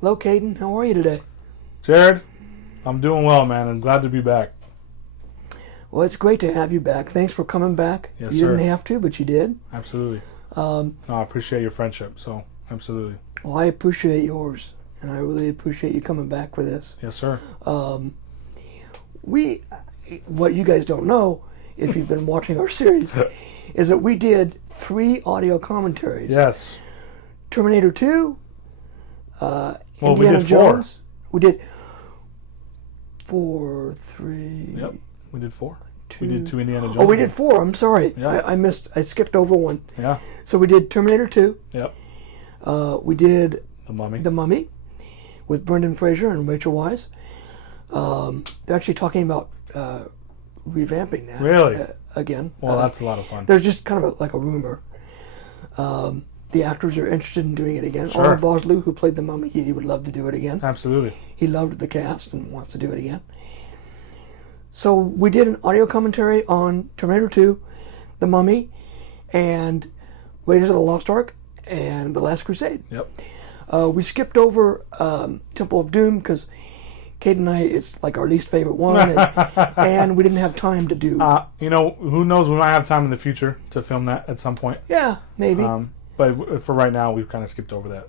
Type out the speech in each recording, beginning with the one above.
Hello, Cayden. How are you today? Jared, I'm doing well, man. I'm glad to be back. Well, it's great to have you back. Thanks for coming back. Yes, You sir. didn't have to, but you did. Absolutely. No, I appreciate your friendship, so absolutely. Well, I appreciate yours, and I really appreciate you coming back for this. Yes, sir. What you guys don't know, if you've been watching our series, is that we did 3 audio commentaries. Yes. Terminator 2, we Indiana did 4. Jones. We did 4, 3. Yep. We did 4. 2. We did 2 Indiana Jones. Oh, we did 4. I'm sorry. Yeah. I skipped over one. Yeah. So we did Terminator 2. Yep. We did The Mummy. The Mummy with Brendan Fraser and Rachel Weisz. They're actually talking about revamping that. Really? Again. Well, that's a lot of fun. There's just kind of like a rumor. The actors are interested in doing it again. Sure. Oliver Bosley, who played the Mummy, he would love to do it again. Absolutely. He loved the cast and wants to do it again. So we did an audio commentary on Terminator 2, The Mummy, and Raiders of the Lost Ark, and The Last Crusade. Yep. We skipped over Temple of Doom because Cayden and I, it's like our least favorite one, and we didn't have time to do. Who knows? We might have time in the future to film that at some point. Yeah, maybe. But for right now, we've kind of skipped over that.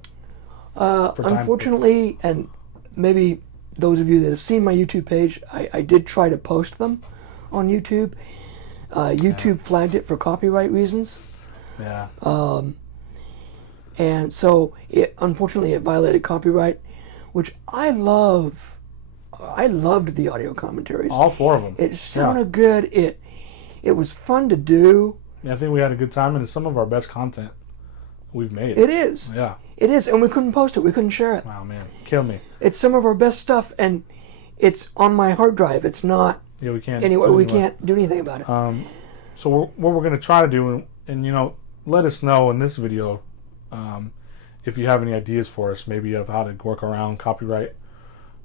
Unfortunately, and maybe those of you that have seen my YouTube page, I did try to post them on YouTube. YouTube flagged it for copyright reasons. Yeah. And so, unfortunately, it violated copyright, which I loved the audio commentaries. All 4 of them. It sounded good. It was fun to do. Yeah, I think we had a good time, and it's some of our best content we've made. It is. Yeah. It is, and we couldn't post it. We couldn't share it. Wow, man. Kill me. It's some of our best stuff, and it's on my hard drive. It's not Yeah, we can't. anywhere. We can't do anything about it. So what we're going to try to do, and let us know in this video if you have any ideas for us, maybe of how to work around copyright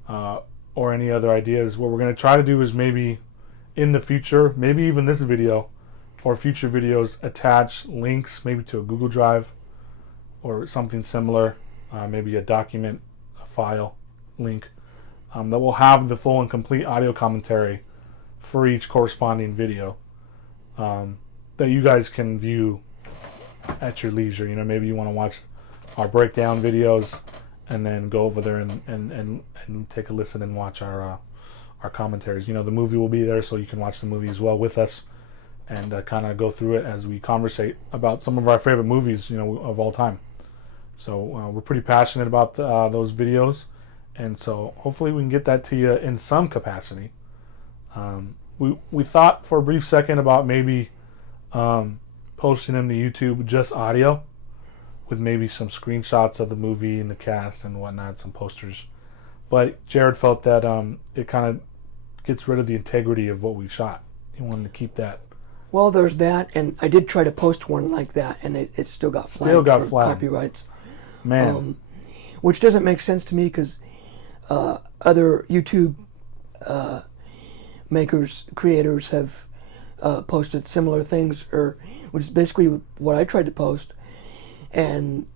or any other ideas. What we're going to try to do is maybe in the future, maybe even this video or future videos, attach links maybe to a Google Drive or something similar, maybe a document, a file link that will have the full and complete audio commentary for each corresponding video that you guys can view at your leisure. Maybe you want to watch our breakdown videos and then go over there and take a listen and watch our commentaries. The movie will be there, so you can watch the movie as well with us and kind of go through it as we conversate about some of our favorite movies, of all time. So we're pretty passionate about those videos, and so hopefully we can get that to you in some capacity. We thought for a brief second about maybe posting them to YouTube just audio with maybe some screenshots of the movie and the cast and whatnot, some posters. But Jared felt that it kind of gets rid of the integrity of what we shot. He wanted to keep that. Well, there's that, and I did try to post one like that, and it still got flagged for copyrights. Man. Which doesn't make sense to me because other YouTube creators have posted similar things, which is basically what I tried to post, and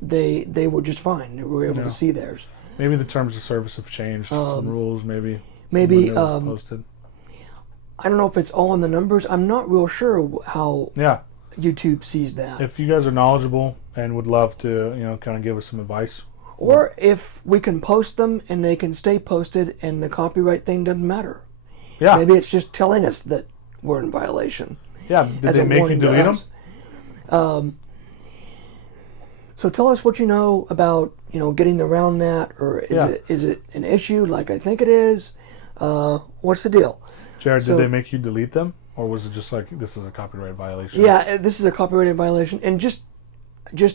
they were just fine. They were able to see theirs. Maybe the terms of service have changed, some rules maybe. Maybe posted. I don't know if it's all in the numbers. I'm not real sure how YouTube sees that. If you guys are knowledgeable and would love to, kind of give us some advice. Or if we can post them and they can stay posted and the copyright thing doesn't matter. Yeah. Maybe it's just telling us that we're in violation. Yeah. Did they make you delete them? So tell us what you know about, getting around that, or is it an issue like I think it is? What's the deal? Jared, did they make you delete them? Or was it just like, this is a copyright violation? Yeah, this is a copyrighted violation. And just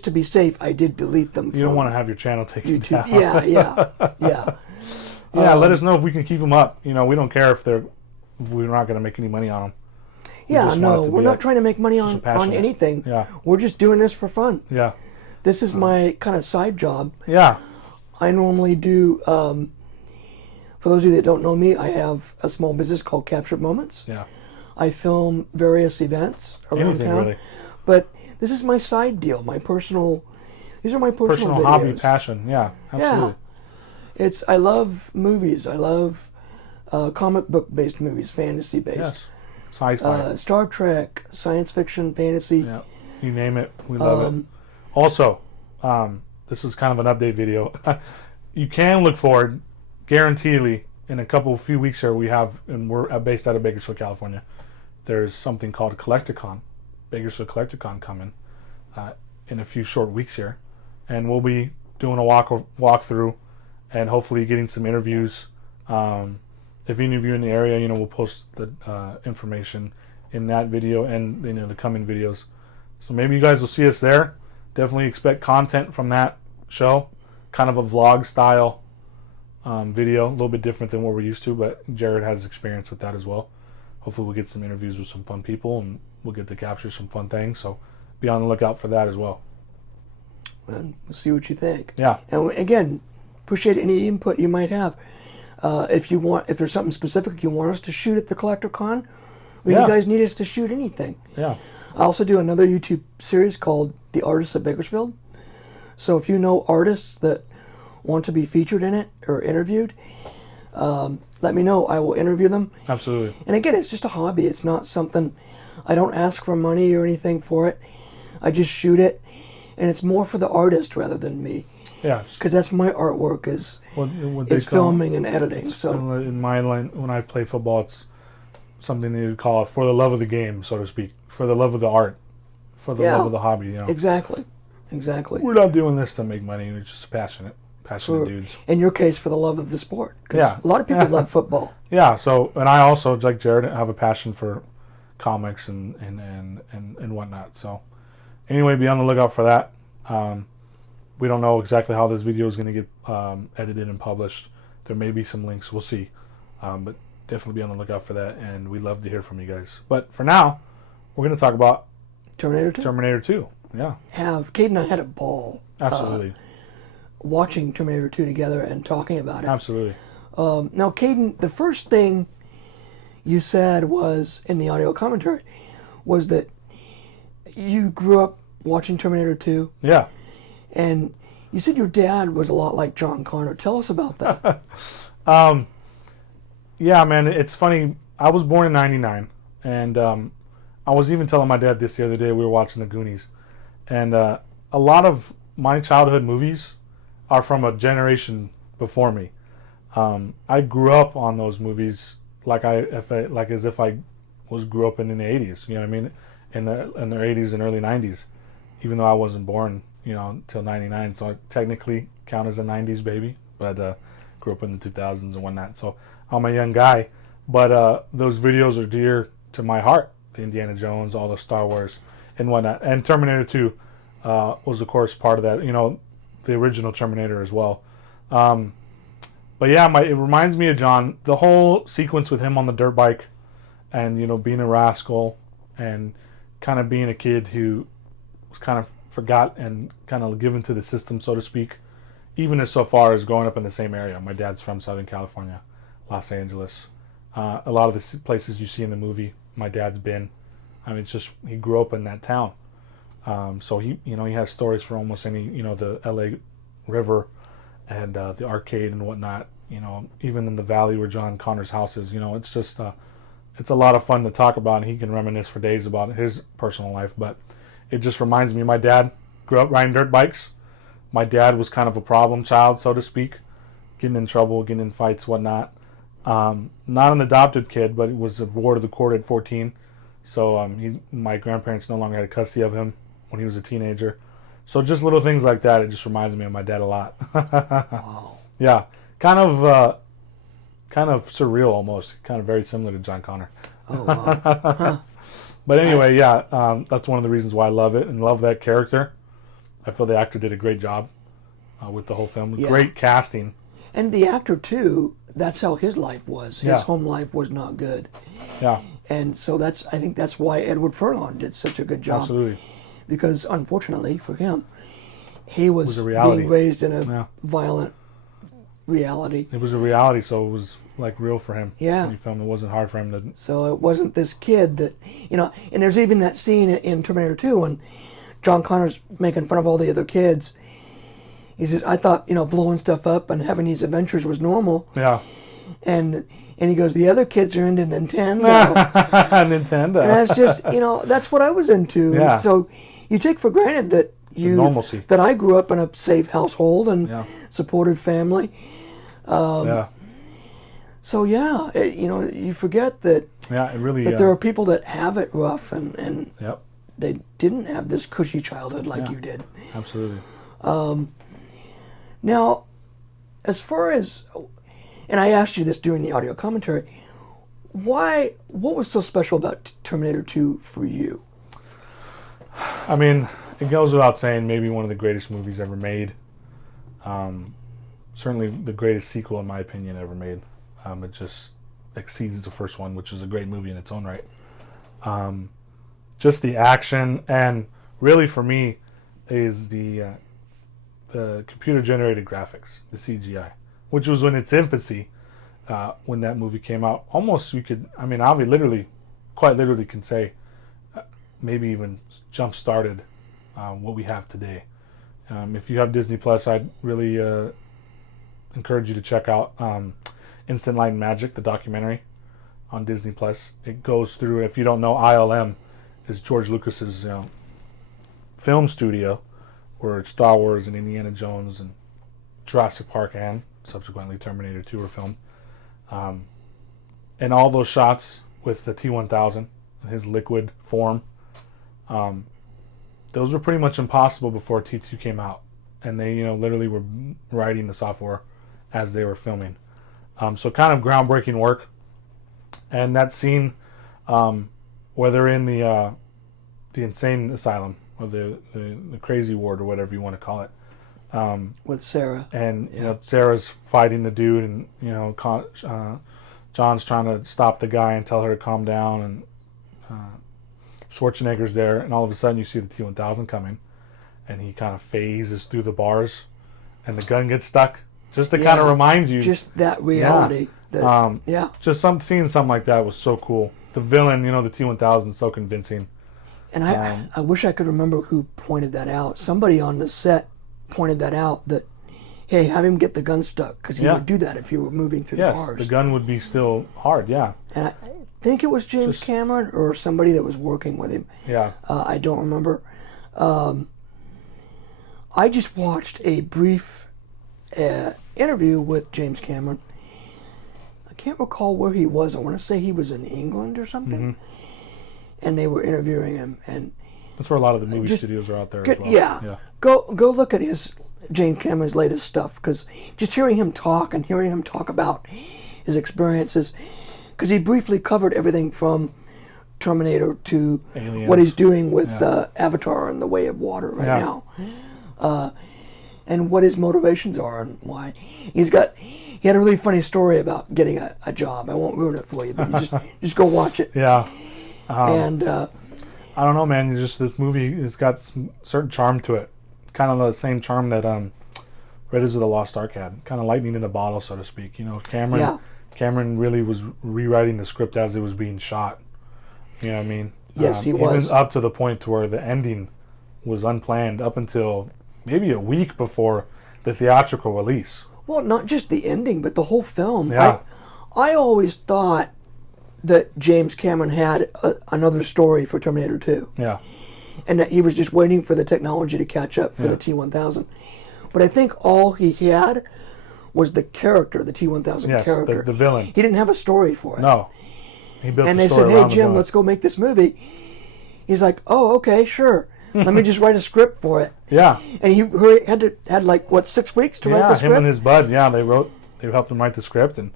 to be safe, I did delete them. You don't want to have your channel taken down. Yeah. Yeah, let us know if we can keep them up. We don't care if we're not going to make any money on them. We're not trying to make money on anything. Yeah. We're just doing this for fun. Yeah. This is my kind of side job. Yeah. I normally do, for those of you that don't know me, I have a small business called Captured Moments. Yeah. I film various events around town. Really. But this is my side deal, my personal, These are my personal videos. hobby, passion. Yeah, absolutely. Yeah. I love movies. I love comic book based movies, fantasy based. Yes. Sci-fi. Star Trek, science fiction, fantasy. Yeah. You name it, we love it. Also, this is kind of an update video. You can look forward, guaranteedly, in a few weeks here, we're based out of Bakersfield, California. There's something called Collecticon, Bakersfield Collecticon coming in a few short weeks here. And we'll be doing a walkthrough and hopefully getting some interviews. If any of you in the area, we'll post the information in that video and the coming videos. So maybe you guys will see us there. Definitely expect content from that show. Kind of a vlog style video, a little bit different than what we're used to, but Jared has experience with that as well. Hopefully we'll get some interviews with some fun people and we'll get to capture some fun things. So be on the lookout for that as well. And we'll see what you think. Yeah. And again, appreciate any input you might have. If there's something specific you want us to shoot at the CollectorCon, or you guys need us to shoot anything. Yeah. I also do another YouTube series called The Artists of Bakersfield. So if you know artists that want to be featured in it or interviewed, let me know. I will interview them. Absolutely. And again, it's just a hobby. It's not something, I don't ask for money or anything for it. I just shoot it. And it's more for the artist rather than me. Yeah. Because that's my artwork is filming and editing. So in my line, when I play football, it's something they would call it for the love of the game, so to speak, for the love of the art, for the love of the hobby. Exactly. We're not doing this to make money. We're just passionate dudes. In your case, for the love of the sport. Yeah. A lot of people love football. Yeah. So, and I also, like Jared, have a passion for comics and whatnot. So, anyway, be on the lookout for that. We don't know exactly how this video is going to get edited and published. There may be some links. We'll see. But definitely be on the lookout for that. And we'd love to hear from you guys. But for now, we're going to talk about Terminator 2. Yeah. Cayden and I had a ball. Absolutely. Watching Terminator 2 together and talking about it. Absolutely. Now, Cayden, the first thing you said was, in the audio commentary, was that you grew up watching Terminator 2. Yeah. And you said your dad was a lot like John Connor. Tell us about that. Yeah, man, it's funny. I was born in 99, and I was even telling my dad this the other day. We were watching The Goonies. And a lot of my childhood movies are from a generation before me. I grew up on those movies as if I grew up in the 80s. You know what I mean? In the 80s and early 90s, even though I wasn't born, until 99. So I technically count as a 90s baby, but grew up in the 2000s and whatnot. So I'm a young guy, but those videos are dear to my heart. The Indiana Jones, all the Star Wars and whatnot. And Terminator 2 was, of course, part of that. The original Terminator as well. But yeah, it reminds me of John. The whole sequence with him on the dirt bike and, being a rascal and kind of being a kid who was kind of forgot and kind of given to the system, so to speak, even as so far as growing up in the same area. My dad's from Southern California, Los Angeles. A lot of the places you see in the movie, my dad's been. I mean, it's just, he grew up in that town. So he has stories for almost any, the LA River and the arcade and whatnot, even in the valley where John Connor's house is, it's just, it's a lot of fun to talk about, and he can reminisce for days about his personal life. But it just reminds me, my dad grew up riding dirt bikes. My dad was kind of a problem child, so to speak, getting in trouble, getting in fights, whatnot. Not an adopted kid, but was a ward of the court at 14. So my grandparents no longer had custody of him when he was a teenager. So just little things like that, it just reminds me of my dad a lot. Wow. Yeah, kind of surreal almost, kind of very similar to John Connor. Oh, wow. Huh. But anyway, yeah, that's one of the reasons why I love it and love that character. I feel the actor did a great job with the whole film. Yeah. Great casting. And the actor, too, that's how his life was. His home life was not good. Yeah. And so I think that's why Edward Furlong did such a good job. Absolutely. Because, unfortunately for him, he was being raised in a violent reality. It was a reality, so it was like real for him. Yeah. When he filmed, it wasn't hard for him to... So it wasn't this kid that, and there's even that scene in Terminator 2 when John Connor's making fun of all the other kids, He says, I thought, blowing stuff up and having these adventures was normal. Yeah. And he goes, the other kids are into Nintendo. Nintendo. And that's just, that's what I was into. Yeah. So you take for granted that normalcy. that I grew up in a safe household and supported family. Yeah. So you forget that. Yeah, it really. That there are people that have it rough and Yep. they didn't have this cushy childhood like you did. Absolutely. Now, as far as, and I asked you this during the audio commentary, what was so special about Terminator 2 for you? I mean, it goes without saying, maybe one of the greatest movies ever made. Certainly the greatest sequel, in my opinion, ever made. It just exceeds the first one, which is a great movie in its own right. Just the action, and really for me, is the computer-generated graphics, the CGI, which was in its infancy when that movie came out. Almost, quite literally can say, maybe even jump-started what we have today. If you have Disney Plus, I'd really encourage you to check out Instant Light and Magic, the documentary on Disney Plus. It goes through, if you don't know, ILM is George Lucas's film studio, where Star Wars and Indiana Jones and Jurassic Park and subsequently Terminator 2 were filmed. And all those shots with the T-1000 in his liquid form, those were pretty much impossible before T2 came out. And they, literally were writing the software as they were filming. So kind of groundbreaking work. And that scene, where they're in the insane asylum, or the crazy ward, or whatever you want to call it. With Sarah. And, Sarah's fighting the dude, and, John's trying to stop the guy and tell her to calm down, and Schwarzenegger's there, and all of a sudden you see the T-1000 coming, and he kind of phases through the bars, and the gun gets stuck, just to kind of remind you. Just that reality. Just seeing something like that was so cool. The villain, the T-1000 is so convincing. And I wish I could remember who pointed that out. Somebody on the set pointed that out, that, hey, have him get the gun stuck, because he would do that if you were moving through the bars. Yes, the gun would be still hard, yeah. And I think it was James Cameron or somebody that was working with him. Yeah. I don't remember. I just watched a brief interview with James Cameron. I can't recall where he was. I want to say he was in England or something. Mm-hmm. And they were interviewing him, and that's where a lot of the movie studios are out there as well. Yeah. Go look at James Cameron's latest stuff, because just hearing him talk and hearing him talk about his experiences, because he briefly covered everything from Terminator to Aliens. What he's doing with Avatar and the Way of Water right now, and what his motivations are and why he had a really funny story about getting a job. I won't ruin it for you, but you just go watch it. Yeah. And I don't know, man. This movie has got some certain charm to it, kind of the same charm that Raiders of the Lost Ark had, kind of lightning in a bottle, so to speak. Cameron really was rewriting the script as it was being shot. You know what I mean? Yes, he was. Even up to the point to where the ending was unplanned up until maybe a week before the theatrical release. Well, not just the ending, but the whole film. Yeah. I always thought that James Cameron had another story for Terminator 2. Yeah. And that he was just waiting for the technology to catch up for the T-1000. But I think all he had was the character, the T-1000 character. The villain. He didn't have a story for it. No. He built and the they story said, around hey, Jim, let's go make this movie. He's like, oh, okay, sure. Let me just write a script for it. Yeah. And he had 6 weeks to write the script? Yeah, him and his bud, they helped him write the script, and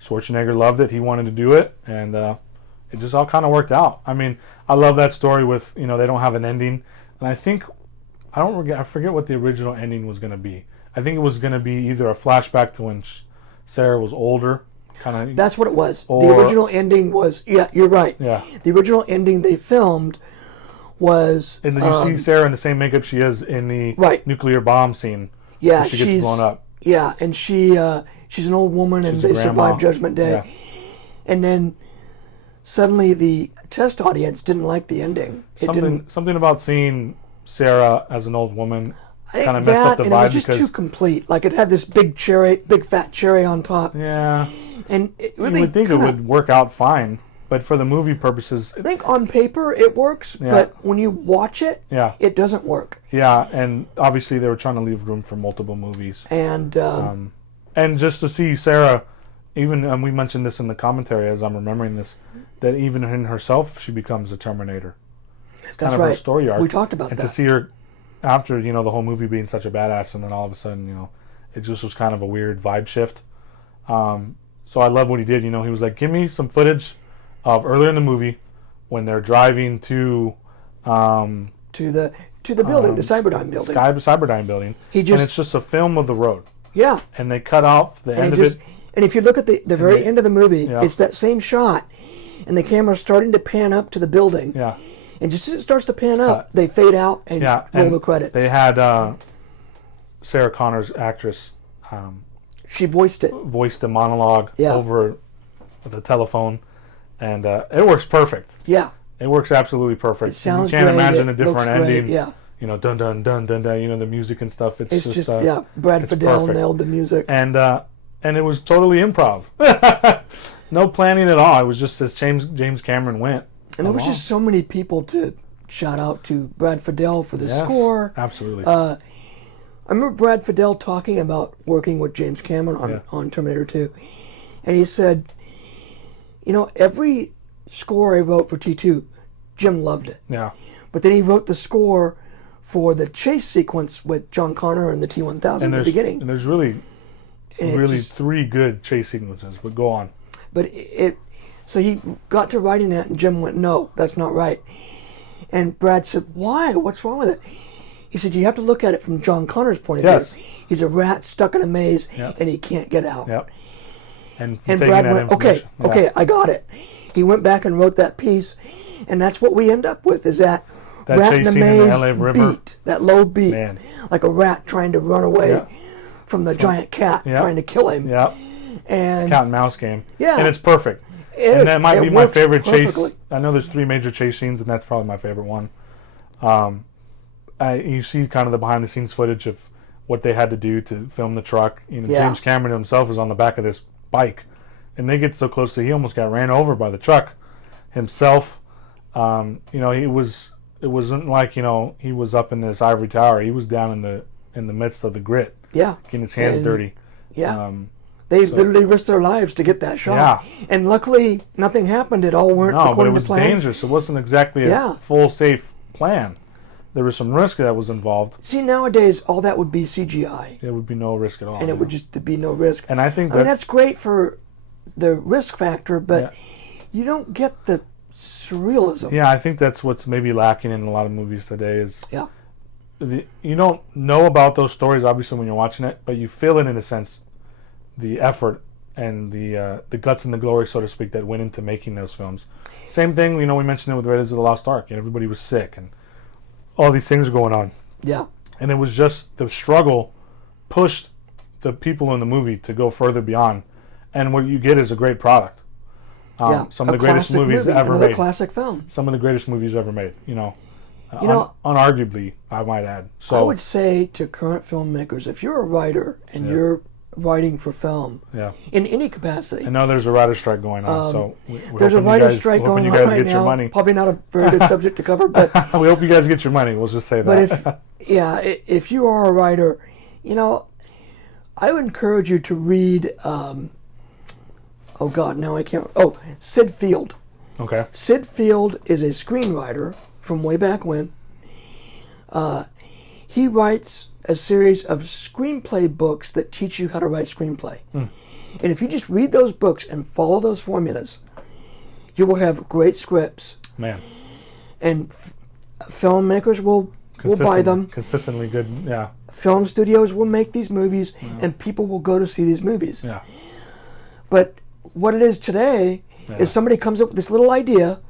Schwarzenegger loved it. He wanted to do it, and it just all kind of worked out. I mean, I love that story with, they don't have an ending. And I forget what the original ending was going to be. I think it was going to be either a flashback to when Sarah was older. That's what it was. The original ending was, you're right. Yeah. The original ending they filmed was... And then you see Sarah in the same makeup she is in the nuclear bomb scene. Yeah, she gets blown up. Yeah, and she's an old woman, and they survived Judgment Day. Yeah. And then suddenly the test audience didn't like the ending. Something about seeing Sarah as an old woman kind of messed up the and vibe it was just because too complete. Like it had this big fat cherry on top. yeah, And it really you would think it would work out fine, but for the movie purposes, I think on paper it works, but when you watch it, it doesn't work. Yeah, and obviously they were trying to leave room for multiple movies. And just to see Sarah, even and we mentioned this in the commentary as I'm remembering this, that even in herself she becomes a Terminator. It's that's kind of right. her story arc. We talked about and that. And to see her after the whole movie being such a badass, and then all of a sudden it just was kind of a weird vibe shift. So I love what he did. He was like, give me some footage of earlier in the movie when they're driving to the building, the Cyberdyne building. Cyberdyne building. And it's just a film of the road. Yeah. And they cut off the end of it. And if you look at the very end of the movie, it's that same shot, and the camera's starting to pan up to the building. Yeah. And just as it starts to pan up, they fade out and roll the credits. They had Sarah Connor's actress. She voiced it. Voiced the monologue over the telephone, and it works perfect. Yeah. It works absolutely perfect. It sounds you can't great. imagine It a different looks great. ending. Yeah. Dun dun dun dun dun. The music and stuff. It's just Brad Fiedel perfect. nailed the music. And it was totally improv. No planning at all. It was just as James Cameron went. And there was just so many people to shout out to Brad Fiedel for the score. Absolutely. I remember Brad Fiedel talking about working with James Cameron on Terminator 2. And he said, every score I wrote for T2, Jim loved it. Yeah. But then he wrote the score for the chase sequence with John Connor and the T-1000 in the beginning. And there's really three good chase sequences, but go on. But so he got to writing that, and Jim went, no, that's not right. And Brad said, why? What's wrong with it? He said, you have to look at it from John Connor's point of view. He's a rat stuck in a maze, and he can't get out. Yep. And Brad went, okay, I got it. He went back and wrote that piece, and that's what we end up with, is that rat in the maze beat, that low beat, like a rat trying to run away from the giant cat trying to kill him. Yeah. And it's cat and mouse game. Yeah. And it's perfect. That might be my favorite chase. I know there's 3 major chase scenes, and that's probably my favorite one. You see kind of the behind the scenes footage of what they had to do to film the truck. James Cameron himself is on the back of this bike, and they get so close that he almost got ran over by the truck himself. It wasn't like he was up in this ivory tower. He was down in the midst of the grit, getting his hands dirty. They literally risked their lives to get that shot. And luckily nothing happened. It all weren't according to plan. But it was dangerous. It wasn't exactly a full safe plan. There was some risk that was involved. See, nowadays all that would be CGI. There would be no risk at all. And it would just be no risk. And I think that's great for the risk factor, but you don't get the surrealism. Yeah, I think that's what's maybe lacking in a lot of movies today is you don't know about those stories obviously when you're watching it, but you feel it in a sense, the effort and the guts and the glory, so to speak, that went into making those films. Same thing, we mentioned it with Raiders of the Lost Ark. Everybody was sick and all these things are going on. Yeah. And it was just the struggle pushed the people in the movie to go further beyond. And what you get is a great product. Some of the greatest movies ever made. Classic film. Some of the greatest movies ever made. Unarguably, I might add. So I would say to current filmmakers, if you're a writer and you're writing for film, in any capacity. I know there's a writer's strike going on, so there's a writer's strike going on right now. Probably not a very good subject to cover, but we hope you guys get your money. We'll just say that. But if you are a writer, I would encourage you to read. Sid Field. Okay. Sid Field is a screenwriter from way back when. He writes a series of screenplay books that teach you how to write screenplay. And if you just read those books and follow those formulas, you will have great scripts. Man. And filmmakers will buy them. Consistently good, yeah. Film studios will make these movies, and people will go to see these movies. Yeah. But what it is today is somebody comes up with this little idea.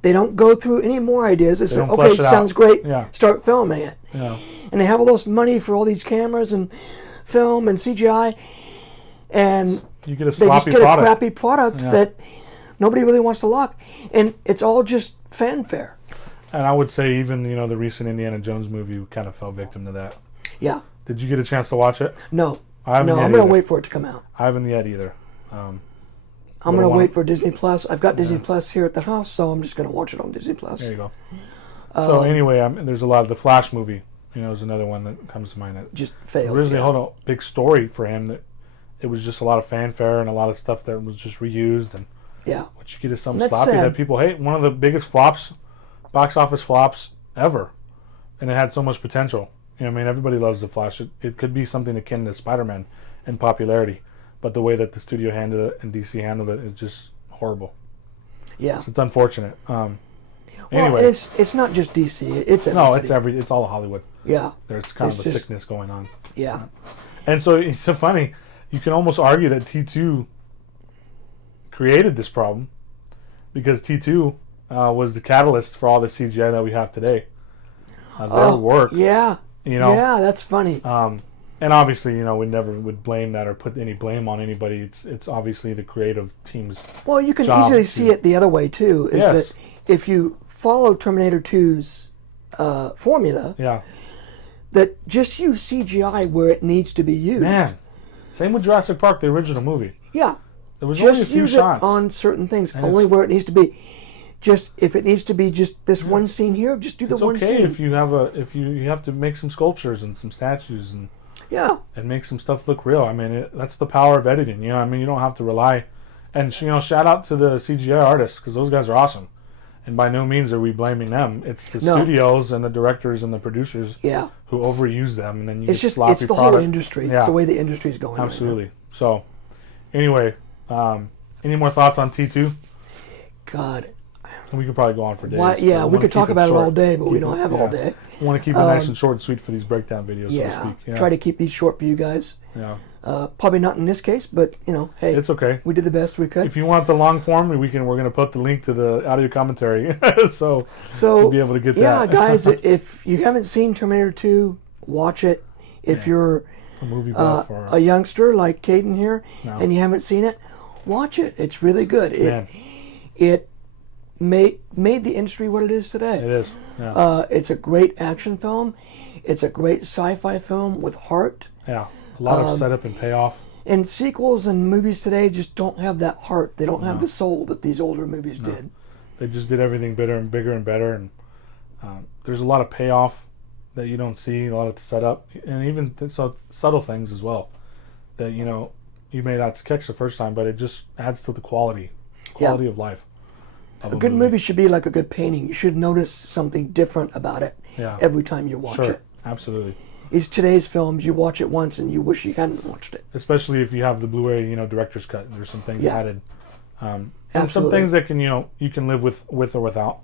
They don't go through any more ideas. They say, okay, sounds great. Start filming it. Yeah. And they have all this money for all these cameras and film and CGI, and you get a they just get a crappy product that nobody really wants to look. And it's all just fanfare. And I would say even, the recent Indiana Jones movie kind of fell victim to that. Yeah. Did you get a chance to watch it? No. I haven't yet I'm going either. to wait for it to come out. I haven't yet either. I'm going to wait for Disney Plus. I've got Disney Plus here at the house, so I'm just going to watch it on Disney Plus. There you go. So anyway, there's a lot of the Flash movie. Is another one that comes to mind. That just failed. Originally had a big story for him. That it was just a lot of fanfare and a lot of stuff that was just reused. And what you get is something sloppy that people hate. One of the biggest flops, box office flops ever, and it had so much potential. Everybody loves the Flash. It could be something akin to Spider-Man in popularity, but the way that the studio handled it and DC handled it is just horrible. Yeah, so it's unfortunate. Anyway, it's not just DC. It's everybody. It's all of Hollywood. Yeah, there's kind of a sickness going on. Yeah, and so it's so funny. You can almost argue that T2 created this problem because T2 was the catalyst for all the CGI that we have today. Their work. Yeah. Yeah, that's funny. And obviously, we never would blame that or put any blame on anybody. It's obviously the creative team's Well, you can easily see it the other way too. Is that if you follow Terminator 2's formula, that just use CGI where it needs to be used. Man, same with Jurassic Park, the original movie. Yeah, there was just only a few use shots it on certain things, only where it needs to be. Just if it needs to be just this one scene here, just do the one scene. It's okay if you have you have to make some sculptures and some statues and make some stuff look real. That's the power of editing. You don't have to rely. And shout out to the CGI artists because those guys are awesome. And by no means are we blaming them. It's the studios and the directors and the producers who overuse them, and then you get sloppy it's the product. whole industry. It's the way the industry is going. Absolutely. Right now. So, anyway, any more thoughts on T2? God. We could probably go on for days. We could talk about it all day, but we don't have all day. We want to keep it nice and short and sweet for these breakdown videos, so to speak. Yeah. Try to keep these short for you guys. Yeah. Probably not in this case, but hey, it's okay. We did the best we could. If you want the long form, we're going to put the link to the audio commentary, so you'll be able to get that. Yeah, guys, if you haven't seen Terminator 2, watch it. If you're a movie buff a youngster like Cayden here, and you haven't seen it, watch it. It's really good. It made the industry what it is today. It is. Yeah. It's a great action film. It's a great sci-fi film with heart. Yeah. A lot of setup and payoff. And sequels and movies today just don't have that heart. They don't have the soul that these older movies did. They just did everything better and bigger and better. And there's a lot of payoff that you don't see, a lot of setup, and even subtle things as well that you may not catch the first time, but it just adds to the quality of life. A good movie should be like a good painting. You should notice something different about it every time you watch it. Absolutely. Is today's films, you watch it once and you wish you hadn't watched it. Especially if you have the Blu-ray, director's cut. There's some things added. And some things that can, you can live with or without.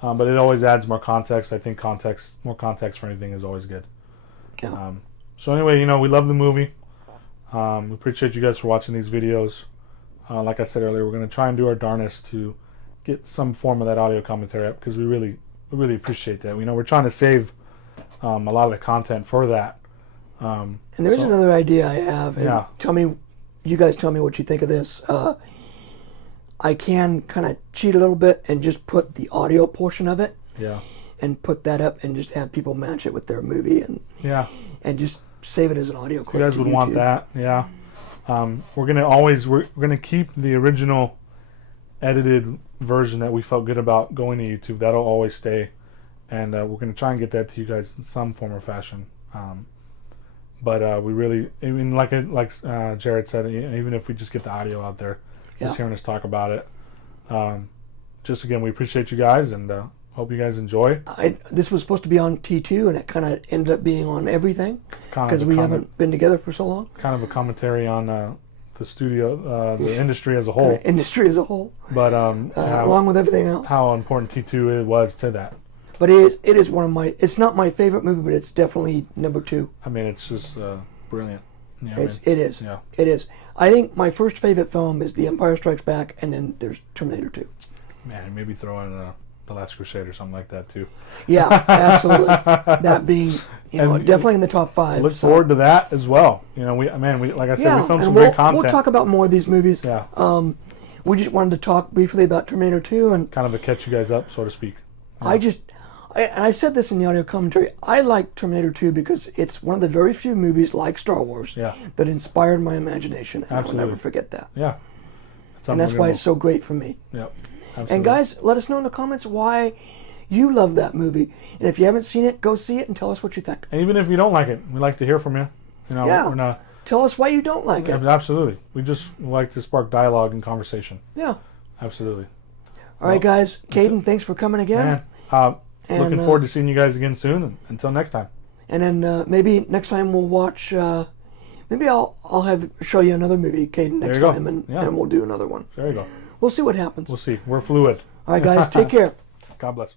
But it always adds more context. I think more context for anything is always good. Yeah. So anyway, we love the movie. We appreciate you guys for watching these videos. Like I said earlier, we're going to try and do our darnest to get some form of that audio commentary up because we really appreciate that. We're trying to save a lot of the content for that. And there's another idea I have. And you guys tell me what you think of this. I can kind of cheat a little bit and just put the audio portion of it. Yeah. And put that up and just have people match it with their movie and just save it as an audio clip. You guys would want that, yeah. We're gonna keep the original edited version that we felt good about going to YouTube. That'll always stay, and we're going to try and get that to you guys in some form or fashion. But we really, like Jared said, even if we just get the audio out there, just hearing us talk about it. Just again, we appreciate you guys, and hope you guys enjoy. This was supposed to be on T2, and it kind of ended up being on everything because we haven't been together for so long. Kind of a commentary on the studio, the industry as a whole. Industry as a whole. But along with everything else. How important T2 was to that. But it is one of my, it's not my favorite movie, but it's definitely number 2. It's just brilliant. It is. Yeah. It is. I think my first favorite film is The Empire Strikes Back, and then there's Terminator 2. Man, maybe throw in The Last Crusade or something like that too. Yeah, absolutely. That being, definitely in the top 5. Look forward to that as well. We like I said, we filmed some great content. We'll talk about more of these movies. Yeah. We just wanted to talk briefly about Terminator 2 and kind of catch you guys up, so to speak. Yeah. and I said this in the audio commentary, I like Terminator 2 because it's one of the very few movies like Star Wars that inspired my imagination, and I will never forget that. Yeah. And that's why it's so great for me. Yep. Absolutely. And guys, let us know in the comments why you love that movie. And if you haven't seen it, go see it and tell us what you think. And even if you don't like it, we'd like to hear from you. You know, yeah. Tell us why you don't like it. Absolutely. We just like to spark dialogue and conversation. Yeah. Absolutely. All right, guys. Cayden, thanks for coming again. Looking forward to seeing you guys again soon. And until next time. And then maybe next time we'll watch. Maybe I'll show you another movie, Cayden, next time, and we'll do another one. There you go. We'll see what happens. We'll see. We're fluid. All right, guys. Take care. God bless.